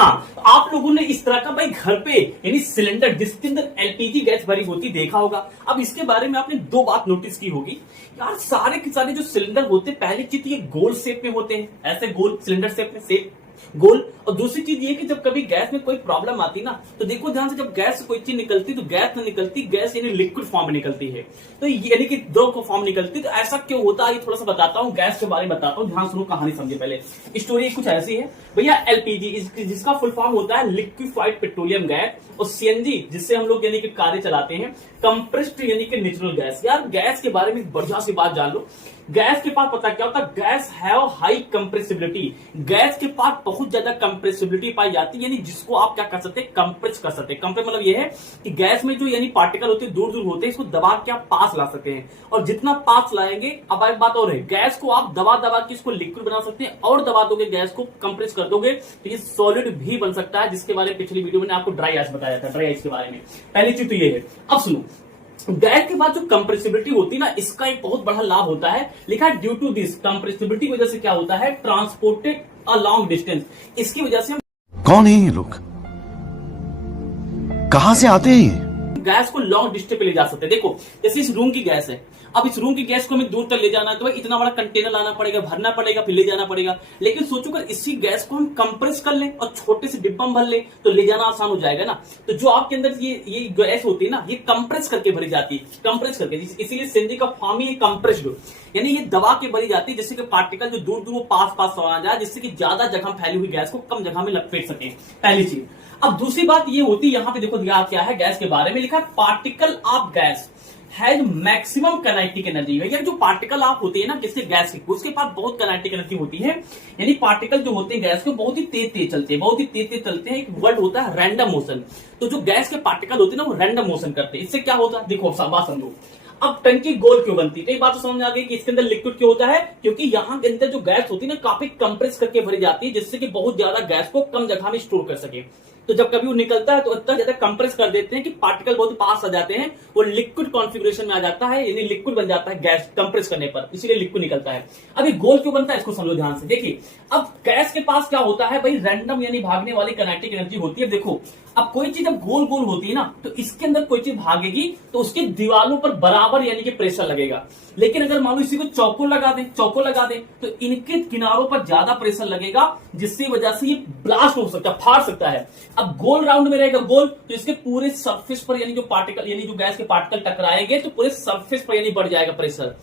हाँ, तो आप लोगों ने इस तरह का भाई घर पे यानी सिलेंडर जिसके अंदर एलपीजी गैस भरी होती देखा होगा। अब इसके बारे में आपने दो बात नोटिस की होगी यार, सारे के सारे जो सिलेंडर होते हैं पहली चीज तो ये गोल शेप में होते हैं, ऐसे गोल सिलेंडर शेप में शेप गोल। और दूसरी चीज ये कि जब कभी गैस में कोई प्रॉब्लम आती ना तो देखो ध्यान से, जब गैस से कोई चीज निकलती तो गैस नहीं निकलती, गैस यानी लिक्विड फॉर्म में निकलती है, तो यानी कि द्रव को फॉर्म निकलती। तो ऐसा क्यों होता है ये थोड़ा सा बताता हूँ, गैस के बारे में बताता हूँ, ध्यान सुनो, कहानी समझे। पहले स्टोरी कुछ ऐसी है भैया, एलपीजी जिसका फुल फॉर्म होता है लिक्विफाइड पेट्रोलियम गैस, और सीएनजी जिससे हम लोग यानी कि कार्य चलाते हैं कंप्रेस्ड यानी कि नेचुरल गैस। यार गैस के बारे में बढ़िया सी बात जान लो, गैस के पास पता क्या होता है, guys have high compressibility, gas के पास बहुत ज्यादा कंप्रेसिबिलिटी पाई जाती है, यानी जिसको आप क्या कर सकते हैं, कंप्रेस कर सकते हैं। कंप्रेस मतलब ये है कि गैस में जो यानी पार्टिकल होते हैं दूर दूर होते हैं, इसको दबा के आप पास ला सकते हैं, और जितना पास लाएंगे, अब एक बात और है, गैस को आप दबा दबा के इसको लिक्विड बना सकते हैं, और दबा दोगे गैस को कंप्रेस कर दोगे तो ये सॉलिड भी बन सकता है, जिसके बारे में पिछली वीडियो में आपको ड्राई आइस बताया था, ड्राई आइस के बारे में। पहली चीज तो ये है। अब सुनो, गैस के बाद जो कंप्रेसिबिलिटी होती है ना, इसका एक बहुत बड़ा लाभ होता है, लिखा है ड्यू टू दिस कंप्रेसिबिलिटी की वजह से क्या होता है, ट्रांसपोर्टेड अ लॉन्ग डिस्टेंस, इसकी वजह से हम कौन है ये लोग, कहां से आते हैं? गैस को लॉन्ग डिस्टेंस पे ले जा सकते हैं। देखो जैसे इस रूम की गैस है, अब इस रूम की गैस को हमें दूर तक ले जाना है तो भाई इतना बड़ा कंटेनर लाना पड़ेगा, भरना पड़ेगा, फिर ले जाना पड़ेगा। लेकिन सोचो अगर इसी गैस को हम कंप्रेस कर लें और छोटे से डिब्बा में भर ले तो ले जाना आसान हो जाएगा ना। तो जो आपके अंदर ये गैस होती है ना, ये कंप्रेस करके भरी जाती है, कंप्रेस करके, इसीलिए सीएनजी का फॉर्म ही कंप्रेस्ड, यानी ये दबा के भरी जाती है, जिससे कि पार्टिकल जो दूर दूर वो पास पास आ जाए, जिससे कि ज्यादा जगह फैली हुई गैस को कम जगह में लपेट सके, पहली चीज। अब दूसरी बात ये होती है, यहाँ पे देखो क्या है, गैस के बारे में लिखा है, particle of gas has maximum kinetic energy. यानी जो पार्टिकल आप होते हैं ना किसके, गैस के, उसके पास बहुत काइनेटिक एनर्जी होती है, यानी पार्टिकल जो होते हैं गैस के बहुत ही तेज तेज चलते हैं, बहुत ही तेज तेज चलते हैं। एक वर्ड होता है रैंडम मोशन, तो जो गैस के पार्टिकल होते हैं ना वो रैंडम मोशन करते हैं। इससे क्या होता है, देखो बात समझो। अब टंकी गोल क्यों बनती है, कई बात तो समझ आ गई कि इसके अंदर लिक्विड क्यों होता है, क्योंकि यहाँ के अंदर जो गैस होती है ना काफी कंप्रेस करके भरी जाती है, जिससे कि बहुत ज्यादा गैस को कम जगह में स्टोर कर सके। तो जब कभी वो निकलता है तो इतना ज्यादा कंप्रेस कर देते हैं कि पार्टिकल बहुत पास आ जाते हैं, वो लिक्विड कॉन्फ़िगरेशन में आ जाता है, यानी लिक्विड बन जाता है गैस कंप्रेस करने पर, इसीलिए लिक्विड निकलता है। अब ये गोल क्यों बनता है इसको समझो ध्यान से। देखिए अब गैस के पास क्या होता है भाई, रैंडम यानी भागने वाली काइनेटिक एनर्जी होती है। देखो अब कोई चीज जब गोल गोल होती है ना तो इसके अंदर कोई चीज भागेगी तो उसकी दीवारों पर बराबर यानी कि प्रेशर लगेगा। लेकिन अगर मान लो इसी को चौको लगा दे तो इनके किनारों पर ज्यादा प्रेशर लगेगा, जिसकी वजह से ये ब्लास्ट हो सकता है, फाड़ सकता है। अब गोल राउंड में रहेगा गोल, तो इसके पूरे सरफेस पर यानी जो पार्टिकल यानी जो गैस के पार्टिकल टकराएंगे तो पूरे सरफेस पर यानी बढ़ जाएगा प्रेशर।